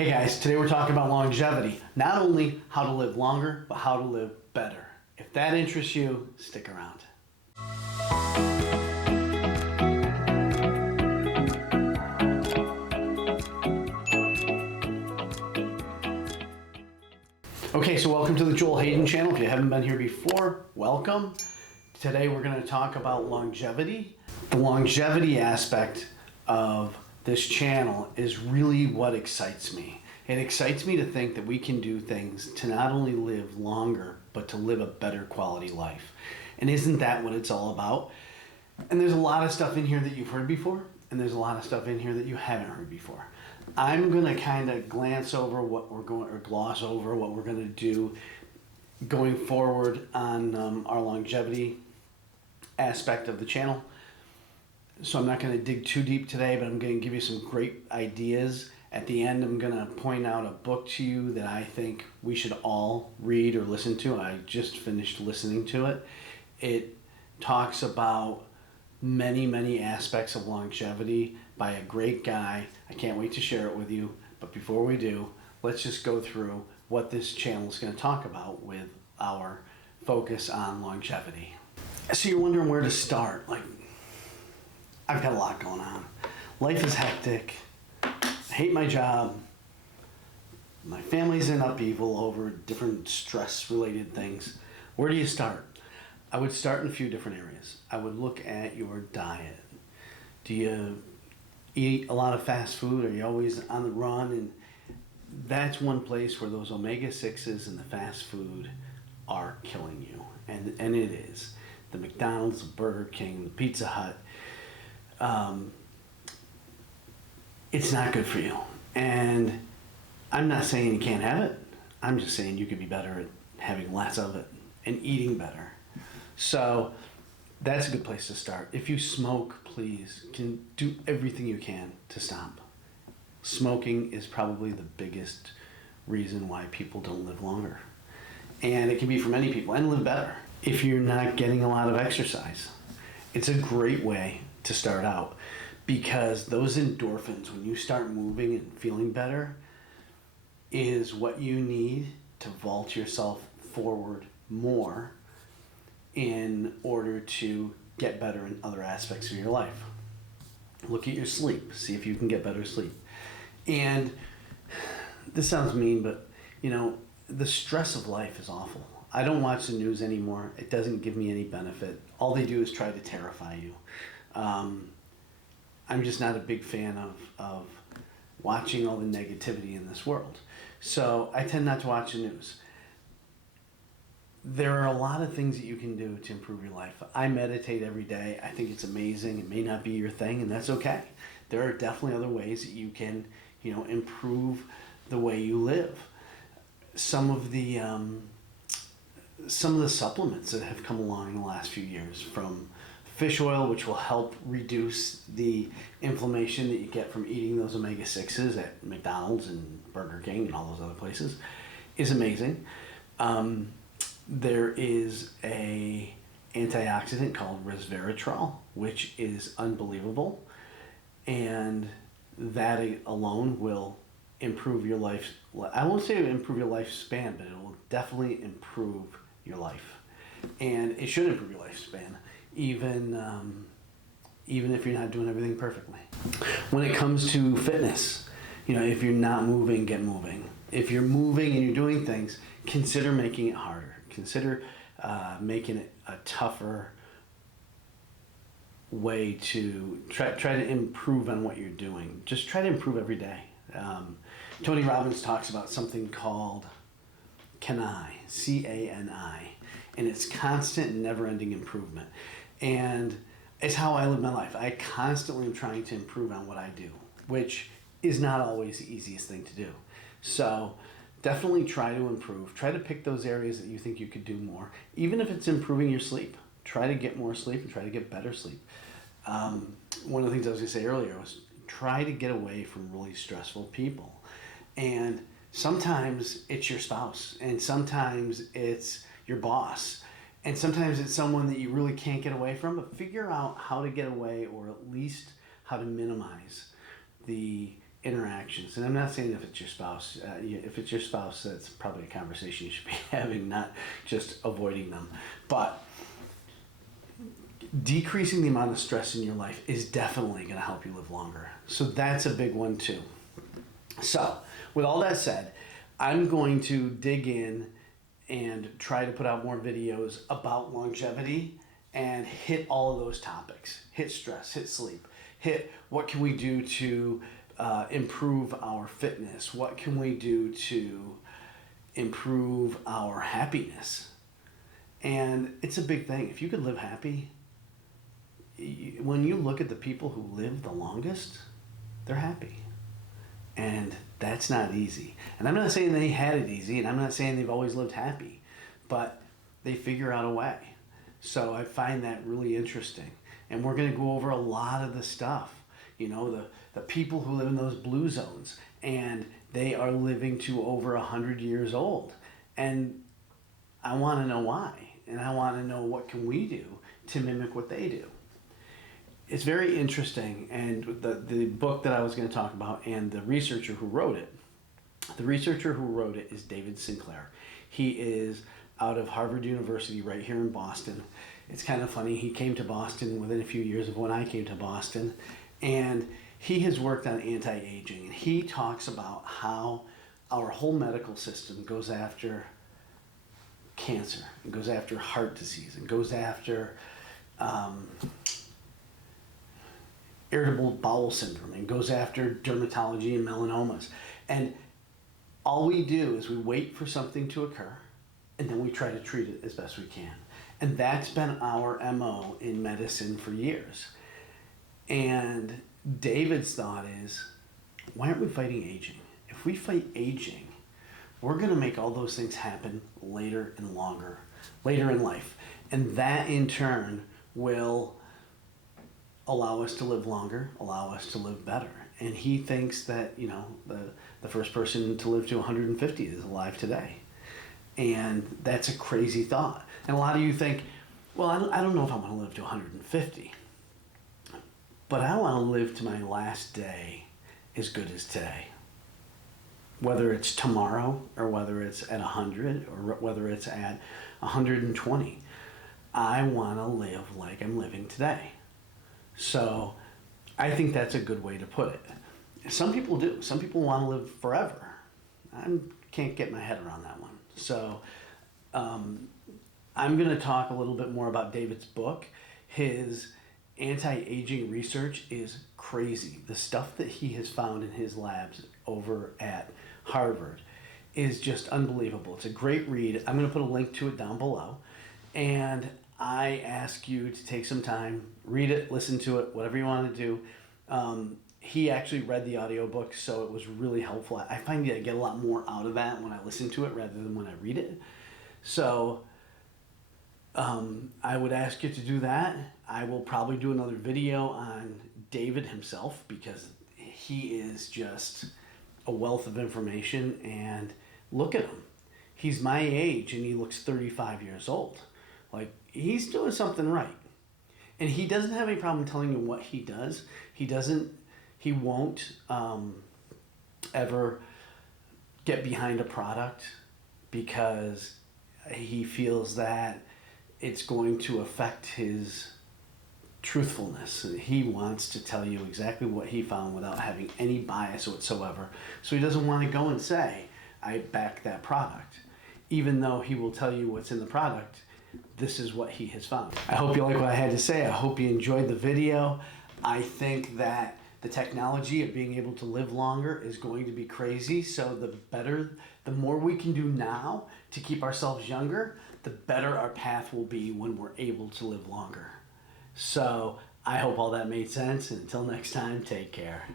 Hey guys, today we're talking about longevity. Not only how to live longer, but how to live better. If that interests you, stick around. Okay, so welcome to the Joel Hayden channel. If you haven't been here before, welcome. Today we're going to talk about longevity. The longevity aspect of this channel is really what excites me. It excites me to think that we can do things to not only live longer, but to live a better quality life. And isn't that what it's all about? And there's a lot of stuff in here that you've heard before, and there's a lot of stuff in here that you haven't heard before. I'm going to kind of glance over what we're going, or gloss over what we're going to do going forward on our longevity aspect of the channel. So I'm not going to dig too deep today, but I'm going to give you some great ideas. At the end, I'm going to point out a book to you that I think we should all read or listen to. I just finished listening to it. It talks about many aspects of longevity by a great guy. I can't wait to share it with you. But before we do, let's just go through what this channel is going to talk about with our focus on longevity. So you're wondering where to start. Like, I've got a lot going on. Life is hectic. I hate my job. My family's in upheaval over different stress-related things. Where do you start? I would start in a few different areas. I would look at your diet. Do you eat a lot of fast food? Are you always on the run? And that's one place where those omega-6s and the fast food are killing you. And it is. The McDonald's, the Burger King, the Pizza Hut. It's not good for you. And I'm not saying you can't have it. I'm just saying you could be better at having less of it and eating better. So that's a good place to start. If you smoke, please can do everything you can to stop. Smoking is probably the biggest reason why people don't live longer. And it can be for many people, and live better. If you're not getting a lot of exercise, it's a great way to start out, because those endorphins, when you start moving and feeling better, is what you need to vault yourself forward more in order to get better in other aspects of your life. Look at your sleep. See if you can get better sleep. And this sounds mean, but you know, the stress of life is awful. I don't watch the news anymore. It doesn't give me any benefit. All they do is try to terrify you. I'm just not a big fan of watching all the negativity in this world. So I tend not to watch the news. There are a lot of things that you can do to improve your life. I meditate every day. I think it's amazing. It may not be your thing, and that's okay. There are definitely other ways that you can, improve the way you live. Some of the supplements that have come along in the last few years, from fish oil, which will help reduce the inflammation that you get from eating those omega-6s at McDonald's and Burger King and all those other places, is amazing. There is a antioxidant called resveratrol, which is unbelievable, and that alone will improve your life. I won't say improve your lifespan, but it will definitely improve your life, and it should improve your lifespan, even if you're not doing everything perfectly. When it comes to fitness, if you're not moving, get moving. If you're moving and you're doing things, consider making it harder. Consider making it a tougher way to try to improve on what you're doing. Just try to improve every day. Tony Robbins talks about something called CANI, C-A-N-I, and it's constant and never-ending improvement. And it's how I live my life. I constantly am trying to improve on what I do, which is not always the easiest thing to do. So definitely try to improve. Try to pick those areas that you think you could do more. Even if it's improving your sleep, try to get more sleep and try to get better sleep. One of the things I was going to say earlier was try to get away from really stressful people. And sometimes it's your spouse, and sometimes it's your boss, and sometimes it's someone that you really can't get away from, but figure out how to get away, or at least how to minimize the interactions. And I'm not saying if it's your spouse. If it's your spouse, that's probably a conversation you should be having, not just avoiding them. But decreasing the amount of stress in your life is definitely going to help you live longer. So that's a big one too. So with all that said, I'm going to dig in and try to put out more videos about longevity and hit all of those topics. Hit stress, hit sleep, hit what can we do to improve our fitness? What can we do to improve our happiness? And it's a big thing. If you could live happy, when you look at the people who live the longest, they're happy. And that's not easy. And I'm not saying they had it easy, and I'm not saying they've always lived happy, but they figure out a way. So I find that really interesting. And we're going to go over a lot of the stuff. You know, the people who live in those blue zones, and they are living to over 100 years old. And I want to know why. And I want to know what can we do to mimic what they do. It's very interesting, and the book that I was going to talk about and the researcher who wrote it is David Sinclair. He is out of Harvard University right here in Boston. It's kind of funny, he came to Boston within a few years of when I came to Boston, and he has worked on anti-aging, and he talks about how our whole medical system goes after cancer, and goes after heart disease, and goes after irritable bowel syndrome, and goes after dermatology and melanomas. And all we do is we wait for something to occur, and then we try to treat it as best we can. And that's been our MO in medicine for years. And David's thought is, why aren't we fighting aging? If we fight aging, we're going to make all those things happen later in life. And that in turn will allow us to live longer, allow us to live better. And he thinks that, you know, the first person to live to 150 is alive today. And that's a crazy thought. And a lot of you think, well, I don't know if I want to live to 150, but I want to live to my last day as good as today. Whether it's tomorrow, or whether it's at 100, or whether it's at 120. I want to live like I'm living today. So I think that's a good way to put it. Some people do. Some people want to live forever. I can't get my head around that one. So I'm going to talk a little bit more about David's book. His anti-aging research is crazy. The stuff that he has found in his labs over at Harvard is just unbelievable. It's a great read. I'm going to put a link to it down below. And I ask you to take some time, read it, listen to it, whatever you want to do. He actually read the audiobook, so it was really helpful. I find that I get a lot more out of that when I listen to it rather than when I read it. So I would ask you to do that. I will probably do another video on David himself, because he is just a wealth of information. And look at him. He's my age and he looks 35 years old. Like, he's doing something right. And he doesn't have any problem telling you what he does. He won't ever get behind a product because he feels that it's going to affect his truthfulness. He wants to tell you exactly what he found without having any bias whatsoever. So he doesn't want to go and say, I back that product. Even though he will tell you what's in the product, this is what he has found. I hope you like what I had to say. I hope you enjoyed the video. I think that the technology of being able to live longer is going to be crazy. So the more we can do now to keep ourselves younger, the better our path will be when we're able to live longer. So I hope all that made sense. And until next time, take care.